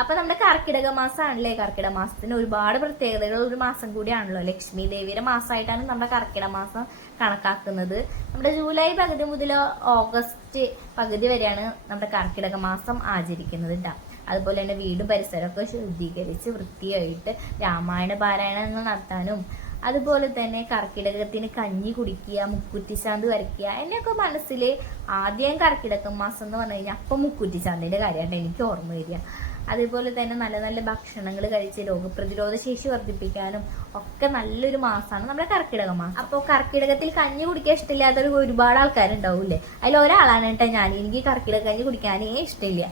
അപ്പൊ നമ്മുടെ കർക്കിടക മാസമാണല്ലേ കർക്കിടക മാസത്തിന് ഒരുപാട് പ്രത്യേകതകളുള്ള ഒരു മാസം കൂടിയാണല്ലോ. ലക്ഷ്മി ദേവിയുടെ മാസമായിട്ടാണ് നമ്മുടെ കർക്കിടക മാസം കണക്കാക്കുന്നത്. നമ്മുടെ ജൂലൈ പകുതി മുതൽ ഓഗസ്റ്റ് പകുതി വരെയാണ് നമ്മുടെ കർക്കിടക മാസം ആചരിക്കുന്നത് കേട്ടോ അതുപോലെ തന്നെ വീടും പരിസരമൊക്കെ ശുദ്ധീകരിച്ച് വൃത്തിയായിട്ട് രാമായണ പാരായണങ്ങൾ നടത്താനും അതുപോലെ തന്നെ കർക്കിടകത്തിന് കഞ്ഞി കുടിക്കുക മുക്കുറ്റിശാന്ത് വരയ്ക്കുക എന്നെയൊക്കെ മനസ്സിൽ ആദ്യം കർക്കിടക മാസം എന്ന് പറഞ്ഞു കഴിഞ്ഞാൽ അപ്പം മുക്കുറ്റിശാന്തിന്റെ കാര്യമായിട്ട് എനിക്ക് ഓർമ്മ വരിക. അതേപോലെ തന്നെ നല്ല നല്ല ഭക്ഷണങ്ങൾ കഴിച്ച് രോഗപ്രതിരോധ ശേഷി വർദ്ധിപ്പിക്കാനും ഒക്കെ നല്ലൊരു മാസമാണ് നമ്മുടെ കർക്കിടക മാസം. അപ്പോൾ കർക്കിടകത്തിൽ കഞ്ഞി കുടിക്കാൻ ഇഷ്ടമില്ലാത്തൊരു ഒരുപാട് ആൾക്കാരുണ്ടാവൂലേ അതിൽ ഒരാളാണ് കേട്ടോ ഞാൻ. എനിക്ക് കർക്കിടക കഞ്ഞി കുടിക്കാനേ ഇഷ്ടമില്ല.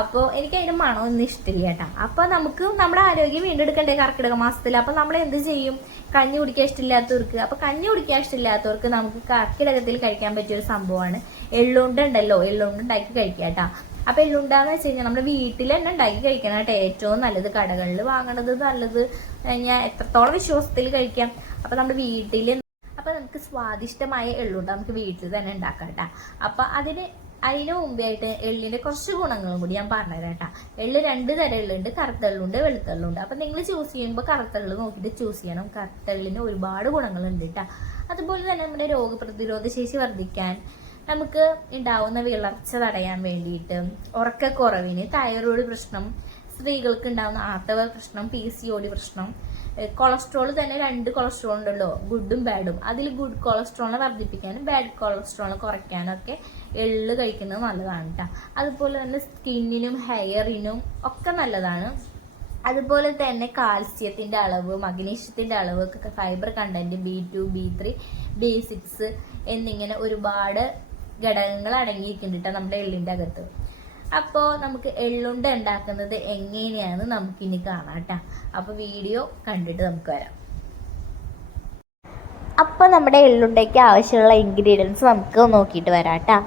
അപ്പോൾ എനിക്ക് അതിന്റെ മണമൊന്നും ഇഷ്ടമില്ല കേട്ടോ. അപ്പോൾ നമുക്ക് നമ്മുടെ ആരോഗ്യം വീണ്ടെടുക്കണ്ടേ കർക്കിടക മാസത്തിൽ? അപ്പോൾ നമ്മൾ എന്ത് ചെയ്യും? കഞ്ഞി കുടിക്കാൻ ഇഷ്ടമില്ലാത്തവർക്ക് അപ്പോൾ കഞ്ഞി കുടിക്കാൻ ഇഷ്ടമില്ലാത്തവർക്ക് നമുക്ക് കർക്കിടകത്തിൽ കഴിക്കാൻ പറ്റിയ ഒരു സംഭവമാണ്. എള്ളുണ്ട് ഉണ്ടല്ലോ. എള്ളുണ്ട് ഉണ്ടാക്കി കഴിക്കാം കേട്ടോ. അപ്പൊ എള്ളുണ്ടാന്ന് വെച്ച് കഴിഞ്ഞാൽ നമ്മുടെ വീട്ടിൽ തന്നെ ഉണ്ടാക്കി കഴിക്കണം കേട്ടോ. ഏറ്റവും നല്ലത് കടകളിൽ വാങ്ങണത് നല്ലത്. ഞാൻ എത്രത്തോളം വിശ്വാസത്തിൽ കഴിക്കാം. അപ്പൊ നമ്മുടെ വീട്ടിൽ അപ്പൊ നമുക്ക് സ്വാദിഷ്ടമായ എള്ളുണ്ട നമുക്ക് വീട്ടിൽ തന്നെ ഉണ്ടാക്കാം കേട്ടോ. അപ്പൊ അതിന് അതിന് മുമ്പായിട്ട് എള്ളിന്റെ കുറച്ച് ഗുണങ്ങളും കൂടി ഞാൻ പറഞ്ഞുതരാം കേട്ടോ. എള്ള് രണ്ട് തരം എള്ളുണ്ട്. കറുത്തെള്ളുണ്ട് വെളുത്തെള്ളുണ്ട്. അപ്പൊ നിങ്ങൾ ചൂസ് ചെയ്യുമ്പോൾ കറുത്തള്ള് നോക്കിയിട്ട് ചൂസ് ചെയ്യണം. കറുത്തള്ളിന് ഒരുപാട് ഗുണങ്ങളുണ്ട് കേട്ടോ. അതുപോലെ തന്നെ നമ്മുടെ രോഗപ്രതിരോധ ശേഷി വർദ്ധിക്കാൻ നമുക്ക് ഉണ്ടാവുന്ന വിളർച്ച തടയാൻ വേണ്ടിയിട്ട് ഉറക്കക്കുറവിന് തൈറോയ്ഡ് പ്രശ്നം സ്ത്രീകൾക്ക് ഉണ്ടാവുന്ന ആർത്തവ പ്രശ്നം പി സി ഒ ഡി പ്രശ്നം കൊളസ്ട്രോൾ തന്നെ രണ്ട് കൊളസ്ട്രോൾ ഉണ്ടല്ലോ ഗുഡും ബാഡും അതിൽ ഗുഡ് കൊളസ്ട്രോളിനെ വർദ്ധിപ്പിക്കാനും ബാഡ് കൊളസ്ട്രോളിനെ കുറയ്ക്കാനൊക്കെ എള്ള് കഴിക്കുന്നത് നല്ലതാണ് കേട്ടോ അതുപോലെ തന്നെ സ്കിന്നിനും ഹെയറിനും ഒക്കെ നല്ലതാണ്. അതുപോലെ തന്നെ കാൽസ്യത്തിന്റെ അളവ് മഗ്നീഷ്യത്തിന്റെ അളവ് fibre content B two B three B six എന്നിങ്ങനെ ഒരുപാട് ഘടകങ്ങൾ അടങ്ങിയിരിക്കുന്നുണ്ട് കേട്ടോ നമ്മുടെ എള്ളിന്റെ അകത്ത്. അപ്പോൾ നമുക്ക് എള്ളുണ്ട ഉണ്ടാക്കുന്നത് എങ്ങനെയാണ് നമുക്കിനി കാണാം കേട്ടോ അപ്പോൾ വീഡിയോ കണ്ടിട്ട് നമുക്ക് വരാം. അപ്പോൾ നമ്മുടെ എള്ളുണ്ടയ്ക്ക് ആവശ്യമുള്ള ഇൻഗ്രീഡിയൻസ് നമുക്ക് നോക്കിയിട്ട് വരാം കേട്ടോ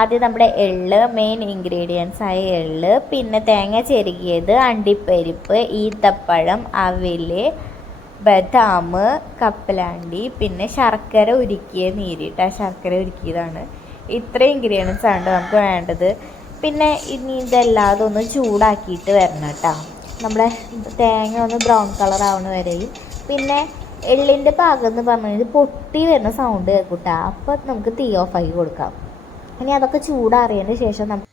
ആദ്യം നമ്മുടെ എള്ള് മെയിൻ ഇൻഗ്രീഡിയൻസ് ആയ എള്ള് പിന്നെ തേങ്ങ ചെരുകിയത് അണ്ടിപ്പരിപ്പ് ഈത്തപ്പഴം അവിൽ ബദാം കപ്പലാണ്ടി പിന്നെ ശർക്കര ഉരുക്കിയ നീരിട്ട ശർക്കര ഉരുക്കിയതാണ്. ഇത്രയും ഇൻഗ്രീഡിയൻസ് ആണ് നമുക്ക് വേണ്ടത്. പിന്നെ ഇനി ഇതെല്ലാതും ഒന്ന് ചൂടാക്കിയിട്ട് വരണം കേട്ടോ. നമ്മുടെ തേങ്ങ ഒന്ന് ബ്രൗൺ കളർ ആവുന്ന വരെയും പിന്നെ എള്ളിന്റെ പാകം എന്ന് പറഞ്ഞു കഴിഞ്ഞാൽ പൊട്ടി വരുന്ന സൗണ്ട് കേൾക്കൂട്ടാ. അപ്പോൾ നമുക്ക് തീ ഓഫ് ആക്കി കൊടുക്കാം. ഇനി അതൊക്കെ ചൂടാറിയതിന് ശേഷം നമുക്ക്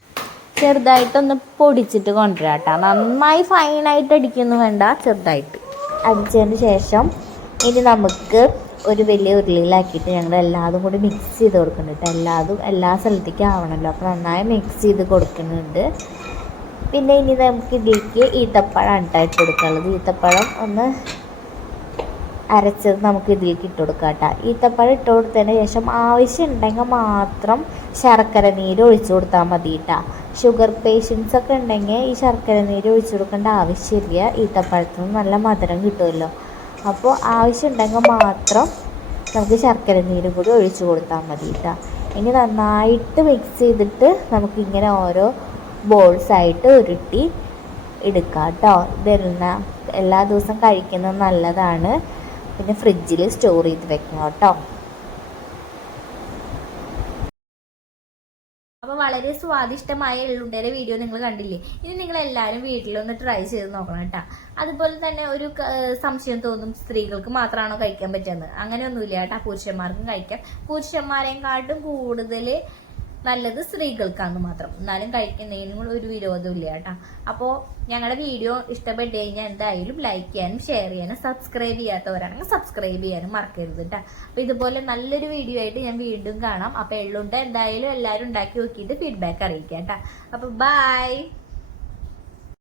ചെറുതായിട്ടൊന്ന് പൊടിച്ചിട്ട് കൊണ്ടുവരാം കേട്ടോ. നന്നായി ഫൈനായിട്ട് അടിക്കുന്നു വേണ്ട ചെറുതായിട്ട്. അടിച്ചതിന് ശേഷം ഇനി നമുക്ക് ഒരു വലിയ ഉരുളിയിലാക്കിയിട്ട് ഞങ്ങൾ എല്ലാതും കൂടി മിക്സ് ചെയ്ത് കൊടുക്കുന്നുണ്ട് കേട്ടോ എല്ലാതും എല്ലാ സ്ഥലത്തേക്കും ആവണമല്ലോ അപ്പോൾ നന്നായി മിക്സ് ചെയ്ത് കൊടുക്കുന്നുണ്ട്. പിന്നെ ഇനി നമുക്ക് ഇതിലേക്ക് ഈത്തപ്പഴം ഇട്ട് കൊടുക്കാനുള്ളത്. ഈത്തപ്പഴം ഒന്ന് അരച്ചത് നമുക്ക് ഇതിലേക്ക് ഇട്ട് കൊടുക്കാം കേട്ടോ ഈത്തപ്പഴം ഇട്ട് കൊടുത്തതിന് ശേഷം ആവശ്യമുണ്ടെങ്കിൽ മാത്രം ശർക്കര നീര് ഒഴിച്ചു കൊടുത്താൽ മതി കേട്ടോ ഷുഗർ പേഷ്യൻസ് ഒക്കെ ഉണ്ടെങ്കിൽ ഈ ശർക്കര നീര് ഒഴിച്ചു കൊടുക്കേണ്ട ആവശ്യമില്ല. ഈത്തപ്പഴത്തിന് നല്ല മധുരം കിട്ടുമല്ലോ. അപ്പോൾ ആവശ്യമുണ്ടെങ്കിൽ മാത്രം നമുക്ക് ശർക്കര നീരും കൂടി ഒഴിച്ചു കൊടുത്താൽ മതി കേട്ടോ. ഇനി നന്നായിട്ട് മിക്സ് ചെയ്തിട്ട് നമുക്കിങ്ങനെ ഓരോ ബോൾസായിട്ട് ഉരുട്ടി എടുക്കാം കേട്ടോ. ഇതെല്ലാം എല്ലാ ദിവസവും കഴിക്കുന്നത് നല്ലതാണ്. പിന്നെ ഫ്രിഡ്ജിൽ സ്റ്റോർ ചെയ്ത് വെക്കണം കേട്ടോ അപ്പൊ വളരെ സ്വാദിഷ്ടമായ എള്ളുണ്ടയുടെ വീഡിയോ നിങ്ങൾ കണ്ടില്ലേ? ഇനി നിങ്ങൾ എല്ലാവരും വീട്ടിലൊന്ന് ട്രൈ ചെയ്ത് നോക്കണം കേട്ടോ അതുപോലെ തന്നെ ഒരു സംശയം തോന്നും സ്ത്രീകൾക്ക് മാത്രമാണോ കഴിക്കാൻ പറ്റുന്നത് അങ്ങനെയൊന്നുമില്ല കേട്ടോ പുരുഷന്മാർക്കും കഴിക്കാം. പുരുഷന്മാരെയും കാട്ടും കൂടുതൽ നല്ലത് സ്ത്രീകൾക്കാണ് മാത്രം. എന്നാലും കഴിക്കുന്നതിനും ഒരു വിരോധം ഇല്ല കേട്ടോ. അപ്പോൾ ഞങ്ങളുടെ വീഡിയോ ഇഷ്ടപ്പെട്ട് കഴിഞ്ഞാൽ എന്തായാലും ലൈക്ക് ചെയ്യാനും ഷെയർ ചെയ്യാനും സബ്സ്ക്രൈബ് ചെയ്യാത്തവരാണെങ്കിൽ സബ്സ്ക്രൈബ് ചെയ്യാനും മറക്കരുത് കേട്ടോ. അപ്പോൾ ഇതുപോലെ നല്ലൊരു വീഡിയോ ആയിട്ട് ഞാൻ വീണ്ടും കാണാം. അപ്പോൾ എള്ളുണ്ട എന്തായാലും എല്ലാവരും ഉണ്ടാക്കി നോക്കിയിട്ട് ഫീഡ്ബാക്ക് അറിയിക്കാം കേട്ടോ. അപ്പോൾ ബൈ